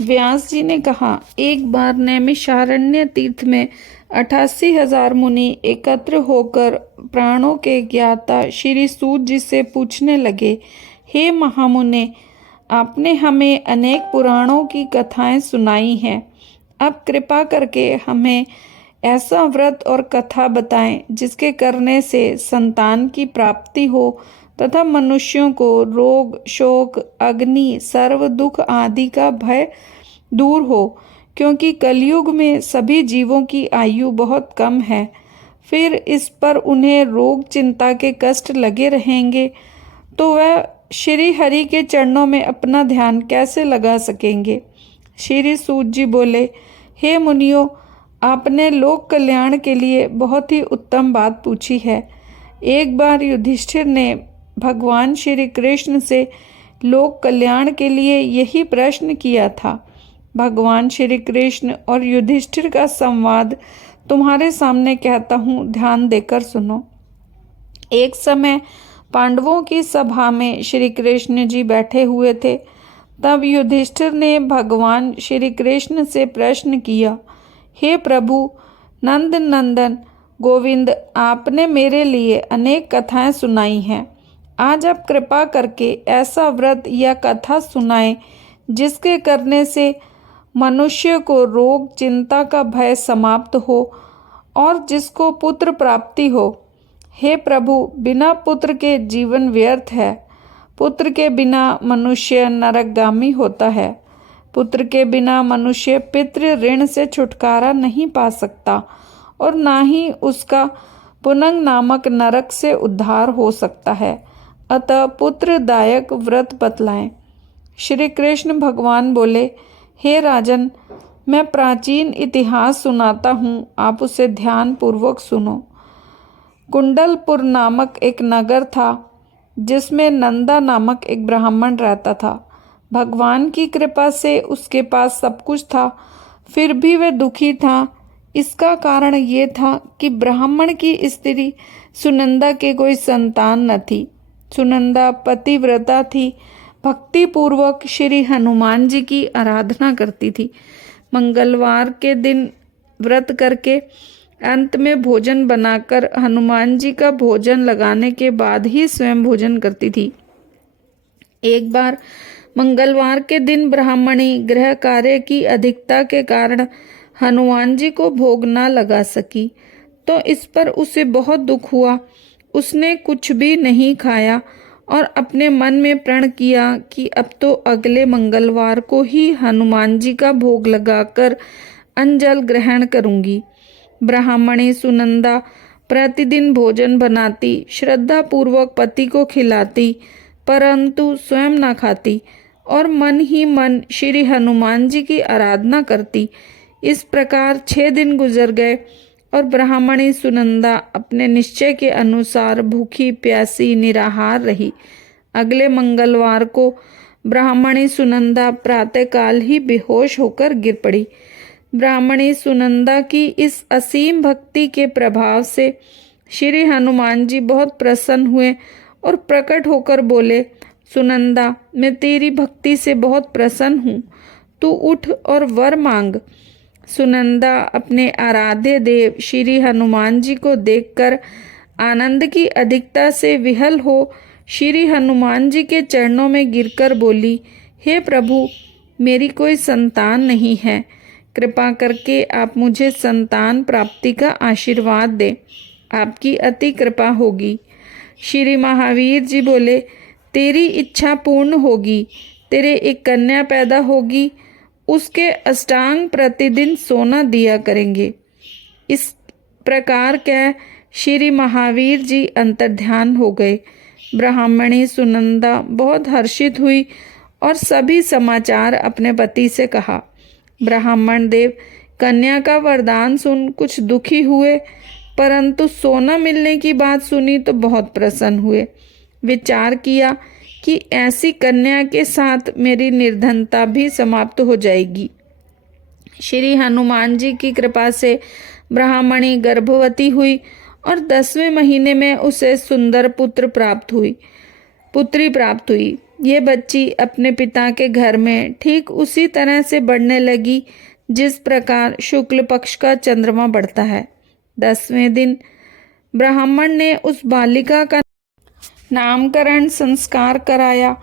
व्यास जी ने कहा, एक बार नैमिषारण्य तीर्थ में 88,000 मुनि एकत्र होकर प्राणों के ज्ञाता श्री सूत जी से पूछने लगे, हे महामुने, आपने हमें अनेक पुराणों की कथाएं सुनाई हैं। अब कृपा करके हमें ऐसा व्रत और कथा बताएं जिसके करने से संतान की प्राप्ति हो तथा मनुष्यों को रोग, शोक, अग्नि, सर्व दुख आदि का भय दूर हो, क्योंकि कलयुग में सभी जीवों की आयु बहुत कम है। फिर इस पर उन्हें रोग चिंता के कष्ट लगे रहेंगे तो वह श्री हरि के चरणों में अपना ध्यान कैसे लगा सकेंगे। श्री सूत जी बोले, हे मुनियों, आपने लोक कल्याण के लिए बहुत ही उत्तम बात पूछी है। एक बार युधिष्ठिर ने भगवान श्री कृष्ण से लोक कल्याण के लिए यही प्रश्न किया था। भगवान श्री कृष्ण और युधिष्ठिर का संवाद तुम्हारे सामने कहता हूँ, ध्यान देकर सुनो। एक समय पांडवों की सभा में श्री कृष्ण जी बैठे हुए थे। तब युधिष्ठिर ने भगवान श्री कृष्ण से प्रश्न किया, हे प्रभु नंद नंदन गोविंद, आपने मेरे लिए अनेक कथाएं सुनाई हैं। आज आप कृपा करके ऐसा व्रत या कथा सुनाएं जिसके करने से मनुष्य को रोग चिंता का भय समाप्त हो और जिसको पुत्र प्राप्ति हो। हे प्रभु, बिना पुत्र के जीवन व्यर्थ है। पुत्र के बिना मनुष्य नरकगामी होता है। पुत्र के बिना मनुष्य पितृ ऋण से छुटकारा नहीं पा सकता और ना ही उसका पुनंग नामक नरक से उद्धार हो सकता है। अतः पुत्रदायक व्रत बतलाएं। श्री कृष्ण भगवान बोले, हे राजन, मैं प्राचीन इतिहास सुनाता हूँ, आप उसे ध्यान पूर्वक सुनो। कुंडलपुर नामक एक नगर था जिसमें नंदा नामक एक ब्राह्मण रहता था। भगवान की कृपा से उसके पास सब कुछ था, फिर भी वह दुखी था। इसका कारण ये था कि ब्राह्मण की स्त्री सुनंदा के कोई संतान न थी। सुनंदा पतिव्रता थी, भक्ति पूर्वक श्री हनुमान जी की आराधना करती थी। मंगलवार के दिन व्रत करके अंत में भोजन बनाकर हनुमान जी का भोजन लगाने के बाद ही स्वयं भोजन करती थी। एक बार मंगलवार के दिन ब्राह्मणी गृह कार्य की अधिकता के कारण हनुमान जी को भोग न लगा सकी, तो इस पर उसे बहुत दुख हुआ। उसने कुछ भी नहीं खाया और अपने मन में प्रण किया कि अब तो अगले मंगलवार को ही हनुमान जी का भोग लगाकर अंजल ग्रहण करूंगी। ब्राह्मणी सुनंदा प्रतिदिन भोजन बनाती, श्रद्धा पूर्वक पति को खिलाती, परंतु स्वयं न खाती और मन ही मन श्री हनुमान जी की आराधना करती। इस प्रकार 6 दिन गुजर गए और ब्राह्मणी सुनंदा अपने निश्चय के अनुसार भूखी प्यासी निराहार रही। अगले मंगलवार को ब्राह्मणी सुनंदा प्रातःकाल ही बेहोश होकर गिर पड़ी। ब्राह्मणी सुनंदा की इस असीम भक्ति के प्रभाव से श्री हनुमान जी बहुत प्रसन्न हुए और प्रकट होकर बोले, सुनंदा, मैं तेरी भक्ति से बहुत प्रसन्न हूँ, तू उठ और वर मांग। सुनंदा अपने आराध्य देव श्री हनुमान जी को देखकर आनंद की अधिकता से विहल हो श्री हनुमान जी के चरणों में गिरकर बोली, हे प्रभु, मेरी कोई संतान नहीं है, कृपा करके आप मुझे संतान प्राप्ति का आशीर्वाद दें, आपकी अति कृपा होगी। श्री महावीर जी बोले, तेरी इच्छा पूर्ण होगी, तेरे एक कन्या पैदा होगी, उसके अष्टांग प्रतिदिन सोना दिया करेंगे। इस प्रकार कह श्री महावीर जी अंतर्ध्यान हो गए। ब्राह्मणी सुनंदा बहुत हर्षित हुई और सभी समाचार अपने पति से कहा। ब्राह्मण देव कन्या का वरदान सुन कुछ दुखी हुए, परंतु सोना मिलने की बात सुनी तो बहुत प्रसन्न हुए। विचार किया कि ऐसी कन्या के साथ मेरी निर्धनता भी समाप्त हो जाएगी। श्री हनुमान जी की कृपा से ब्राह्मणी गर्भवती हुई और 10वें महीने में उसे सुंदर पुत्री प्राप्त हुई। ये बच्ची अपने पिता के घर में ठीक उसी तरह से बढ़ने लगी जिस प्रकार शुक्ल पक्ष का चंद्रमा बढ़ता है। 10वें दिन ब्राह्मण ने उस बालिका का नामकरण संस्कार कराया।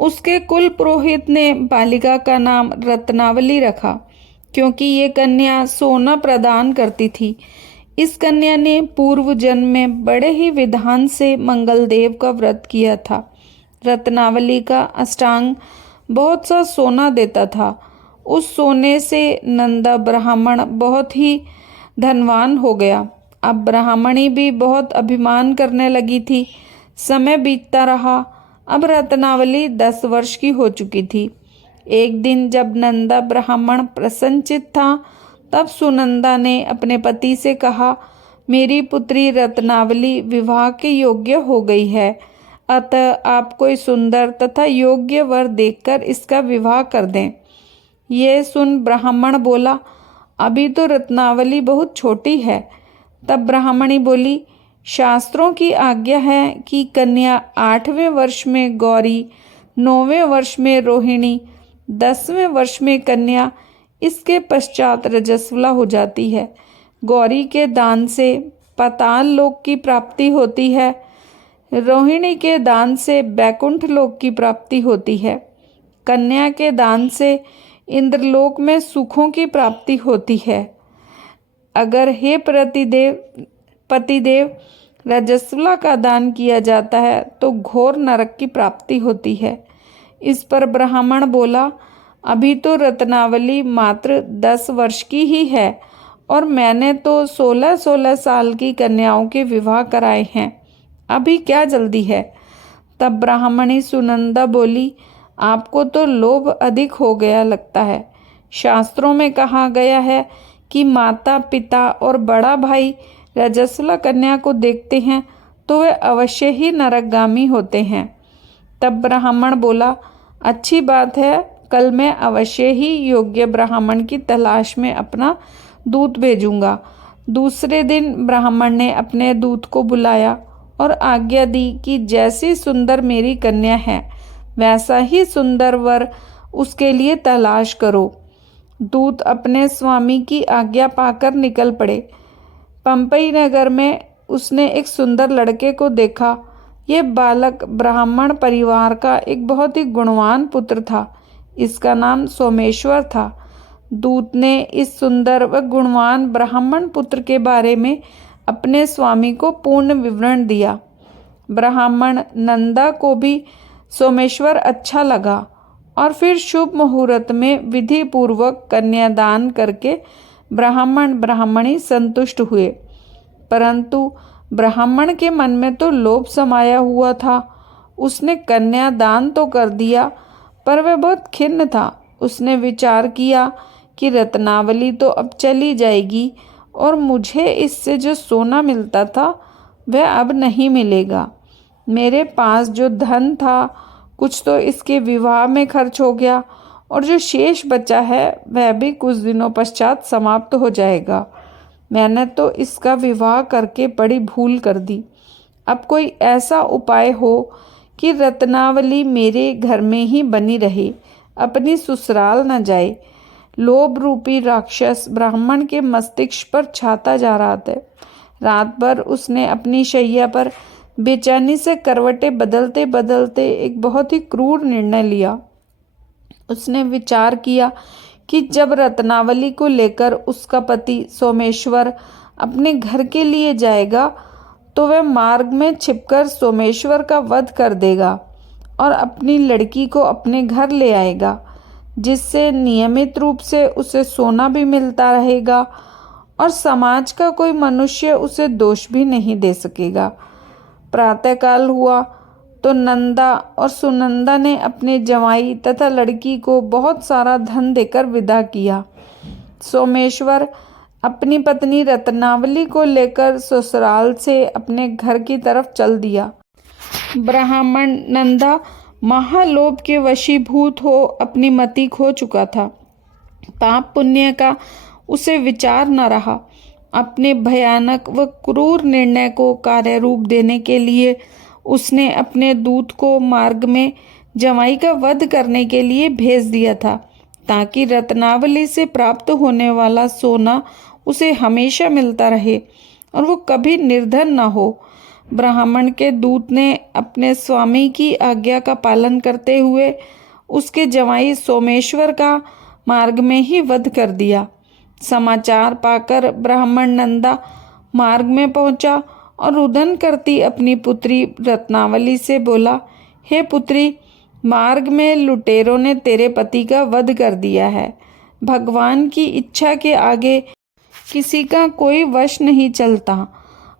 उसके कुल पुरोहित ने बालिका का नाम रत्नावली रखा, क्योंकि ये कन्या सोना प्रदान करती थी। इस कन्या ने पूर्व जन्म में बड़े ही विधान से मंगलदेव का व्रत किया था। रत्नावली का अष्टांग बहुत सा सोना देता था। उस सोने से नंदा ब्राह्मण बहुत ही धनवान हो गया। अब ब्राह्मणी भी बहुत अभिमान करने लगी थी। समय बीतता रहा। अब रत्नावली 10 वर्ष की हो चुकी थी। एक दिन जब नंदा ब्राह्मण प्रसन्नचित्त था, तब सुनंदा ने अपने पति से कहा, मेरी पुत्री रत्नावली विवाह के योग्य हो गई है, अतः आप कोई सुंदर तथा योग्य वर देखकर इसका विवाह कर दें। ये सुन ब्राह्मण बोला, अभी तो रत्नावली बहुत छोटी है। तब ब्राह्मणी बोली, शास्त्रों की आज्ञा है कि कन्या 8वें वर्ष में गौरी, 9वें वर्ष में रोहिणी, 10वें वर्ष में कन्या, इसके पश्चात रजस्वला हो जाती है। गौरी के दान से पाताल लोक की प्राप्ति होती है, रोहिणी के दान से बैकुंठ लोक की प्राप्ति होती है, कन्या के दान से इंद्रलोक में सुखों की प्राप्ति होती है। अगर हे पतिदेव रजस्वला का दान किया जाता है तो घोर नरक की प्राप्ति होती है। इस पर ब्राह्मण बोला, अभी तो रत्नावली मात्र 10 वर्ष की ही है और मैंने तो 16-16 साल की कन्याओं के विवाह कराए हैं, अभी क्या जल्दी है। तब ब्राह्मणी सुनंदा बोली, आपको तो लोभ अधिक हो गया लगता है। शास्त्रों में कहा गया है कि माता पिता और बड़ा भाई रजस्वला कन्या को देखते हैं तो वे अवश्य ही नरकगामी होते हैं। तब ब्राह्मण बोला, अच्छी बात है, कल मैं अवश्य ही योग्य ब्राह्मण की तलाश में अपना दूत भेजूंगा। दूसरे दिन ब्राह्मण ने अपने दूत को बुलाया और आज्ञा दी कि जैसी सुंदर मेरी कन्या है, वैसा ही सुंदर वर उसके लिए तलाश करो। दूत अपने स्वामी की आज्ञा पाकर निकल पड़े। पंपई नगर में उसने एक सुंदर लड़के को देखा। ये बालक ब्राह्मण परिवार का एक बहुत ही गुणवान पुत्र था। इसका नाम सोमेश्वर था। दूत ने इस सुंदर व गुणवान ब्राह्मण पुत्र के बारे में अपने स्वामी को पूर्ण विवरण दिया। ब्राह्मण नंदा को भी सोमेश्वर अच्छा लगा और फिर शुभ मुहूर्त में विधि पूर्वक कन्यादान करके ब्राह्मण ब्राह्मणी संतुष्ट हुए। परंतु ब्राह्मण के मन में तो लोभ समाया हुआ था। उसने कन्यादान तो कर दिया, पर वह बहुत खिन्न था। उसने विचार किया कि रत्नावली तो अब चली जाएगी और मुझे इससे जो सोना मिलता था वह अब नहीं मिलेगा। मेरे पास जो धन था कुछ तो इसके विवाह में खर्च हो गया और जो शेष बचा है वह भी कुछ दिनों पश्चात समाप्त हो जाएगा। मैंने तो इसका विवाह करके बड़ी भूल कर दी। अब कोई ऐसा उपाय हो कि रत्नावली मेरे घर में ही बनी रहे, अपनी ससुराल न जाए। लोभ रूपी राक्षस ब्राह्मण के मस्तिष्क पर छाता जा रहा था। रात भर उसने अपनी शैया पर बेचैनी से करवटें बदलते बदलते एक बहुत ही क्रूर निर्णय लिया। उसने विचार किया कि जब रत्नावली को लेकर उसका पति सोमेश्वर अपने घर के लिए जाएगा तो वह मार्ग में छिपकर सोमेश्वर का वध कर देगा और अपनी लड़की को अपने घर ले आएगा, जिससे नियमित रूप से उसे सोना भी मिलता रहेगा और समाज का कोई मनुष्य उसे दोष भी नहीं दे सकेगा। प्रातःकाल हुआ तो नंदा और सुनंदा ने अपने जवाई तथा लड़की को बहुत सारा धन देकर विदा किया। सोमेश्वर अपनी पत्नी रत्नावली को लेकर ससुराल से अपने घर की तरफ चल दिया। ब्राह्मण नंदा महालोभ के वशीभूत हो अपनी मति खो चुका था। पाप पुण्य का उसे विचार न रहा। अपने भयानक व क्रूर निर्णय को कार्य रूप देने के लिए उसने अपने दूत को मार्ग में जमाई का वध करने के लिए भेज दिया था, ताकि रत्नावली से प्राप्त होने वाला सोना उसे हमेशा मिलता रहे और वो कभी निर्धन न हो। ब्राह्मण के दूत ने अपने स्वामी की आज्ञा का पालन करते हुए उसके जमाई सोमेश्वर का मार्ग में ही वध कर दिया। समाचार पाकर ब्राह्मण नंदा मार्ग में पहुंचा और रुदन करती अपनी पुत्री रत्नावली से बोला, हे पुत्री, मार्ग में लुटेरों ने तेरे पति का वध कर दिया है। भगवान की इच्छा के आगे किसी का कोई वश नहीं चलता।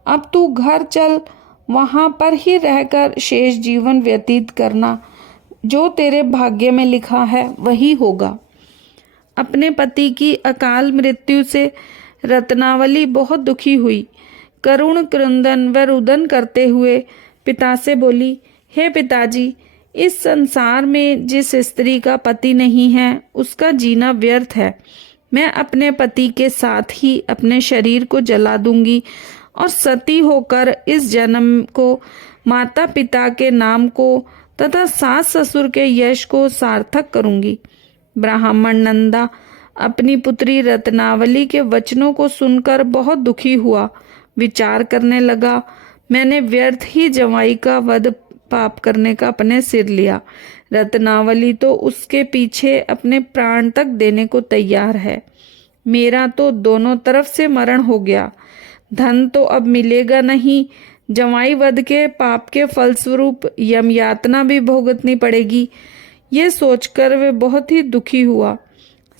अब तू घर चल, वहाँ पर ही रहकर शेष जीवन व्यतीत करना। जो तेरे भाग्य में लिखा है वही होगा। अपने पति की अकाल मृत्यु से रत्नावली बहुत दुखी हुई। करुण क्रंदन व रुदन करते हुए पिता से बोली, हे पिताजी, इस संसार में जिस स्त्री का पति नहीं है उसका जीना व्यर्थ है। मैं अपने पति के साथ ही अपने शरीर को जला दूंगी और सती होकर इस जन्म को, माता पिता के नाम को तथा सास ससुर के यश को सार्थक करूंगी। ब्राह्मण नंदा अपनी पुत्री रत्नावली के वचनों को सुनकर बहुत दुखी हुआ। विचार करने लगा, मैंने व्यर्थ ही जमाई का वध पाप करने का अपने सिर लिया। रत्नावली तो उसके पीछे अपने प्राण तक देने को तैयार है। मेरा तो दोनों तरफ से मरण हो गया। धन तो अब मिलेगा नहीं। जमाई वध के पाप के फलस्वरूप यम यातना भी भुगतनी पड़ेगी। ये सोचकर वे बहुत ही दुखी हुआ।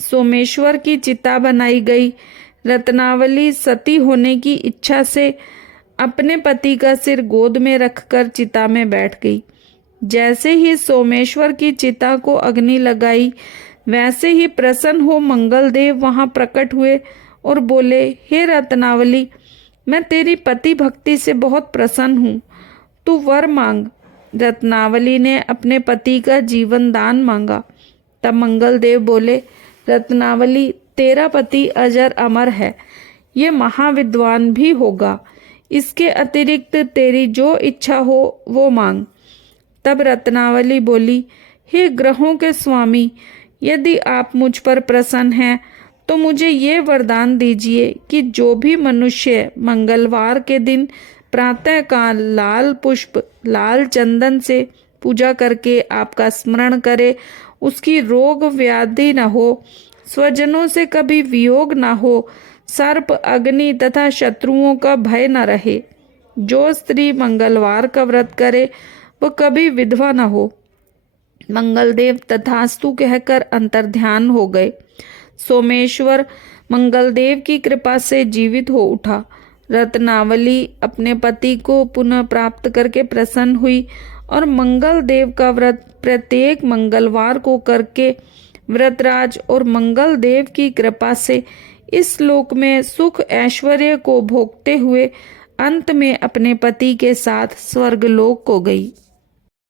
सोमेश्वर की चिता बनाई गई। रत्नावली सती होने की इच्छा से अपने पति का सिर गोद में रखकर चिता में बैठ गई। जैसे ही सोमेश्वर की चिता को अग्नि लगाई, वैसे ही प्रसन्न हो मंगलदेव वहां प्रकट हुए और बोले, हे रत्नावली, मैं तेरी पति भक्ति से बहुत प्रसन्न हूँ, तू वर मांग। रत्नावली ने अपने पति का जीवन दान मांगा। तब मंगलदेव बोले, रत्नावली, तेरा पति अजर अमर है, ये महाविद्वान भी होगा। इसके अतिरिक्त तेरी जो इच्छा हो वो मांग। तब रत्नावली बोली, हे ग्रहों के स्वामी, यदि आप मुझ पर प्रसन्न हैं तो मुझे ये वरदान दीजिए कि जो भी मनुष्य मंगलवार के दिन प्रातःकाल लाल पुष्प, लाल चंदन से पूजा करके आपका स्मरण करे, उसकी रोग व्याधि न हो, स्वजनों से कभी वियोग न हो, सर्प, अग्नि तथा शत्रुओं का भय न रहे। जो स्त्री मंगलवार का व्रत करे वो कभी विधवा न हो। मंगलदेव तथास्तु कहकर अंतर्ध्यान हो गए। सोमेश्वर मंगलदेव की कृपा से जीवित हो उठा। रत्नावली अपने पति को पुनः प्राप्त करके प्रसन्न हुई और मंगलदेव का व्रत प्रत्येक मंगलवार को करके व्रतराज और मंगलदेव की कृपा से इस लोक में सुख ऐश्वर्य को भोगते हुए अंत में अपने पति के साथ स्वर्गलोक को गई।